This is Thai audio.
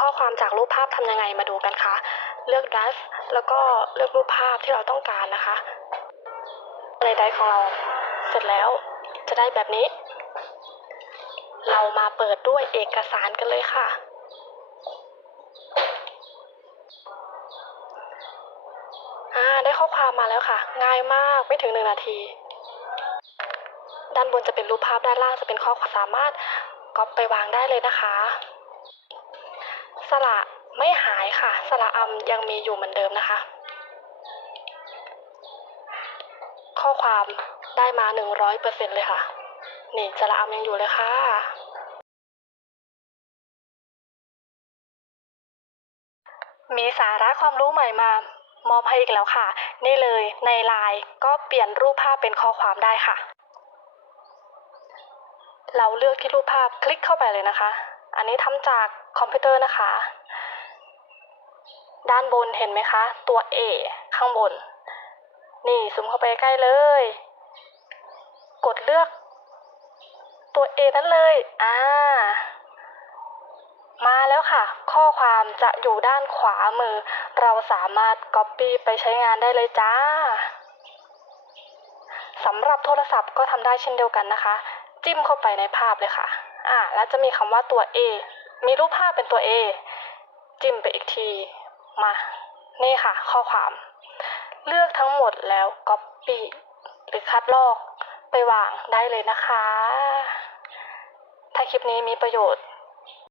ข้อความจากรูปภาพทำยังไงมาดูกันค่ะเลือก Drive แล้วก็เลือกรูปภาพที่เราต้องการนะคะ ใน Drive ของเราเสร็จแล้วจะได้แบบนี้ เรามาเปิดด้วยเอกสารกันเลยค่ะอาได้ข้อความมาแล้วค่ะ ง่ายมากไม่ถึงหนึ่งนาที ด้านบนจะเป็นรูปภาพด้านล่างจะเป็นข้อความสามารถก๊อปไปวางได้เลยนะคะ สระไม่หายค่ะ สระอำยังมีอยู่เหมือนเดิมนะคะ ข้อความได้มาหนึ่งร้อยเปอร์เซ็นเลยค่ะ นี่สระอำยังอยู่เลยค่ะ มีสาระความรู้ใหม่มามอบให้อีกแล้วค่ะ นี่เลยในไลน์ก็เปลี่ยนรูปภาพเป็นข้อความได้ค่ะ เราเลือกที่รูปภาพคลิกเข้าไปเลยนะคะ อันนี้ทำจากคอมพิวเตอร์นะคะ ด้านบนเห็นไหมคะ ตัว A ข้างบน นี่ซูมเข้าไปใกล้เลย กดเลือก ตัว A นั้นเลย อ่า มาแล้วค่ะ ข้อความจะอยู่ด้านขวามือ เราสามารถ Copy ไปใช้งานได้เลยจ้าสำหรับโทรศัพท์ก็ทำได้เช่นเดียวกันนะคะ จิ้มเข้าไปในภาพเลยค่ะ อ่าแล้วจะมีคำว่าตัว A มีรูปภาพเป็นตัว A จิ้มไปอีกที มา นี่ค่ะ ข้อความ เลือกทั้งหมดแล้วก๊อปปี้หรือคัดลอกไปวางได้เลยนะคะ ถ้าคลิปนี้มีประโยชน์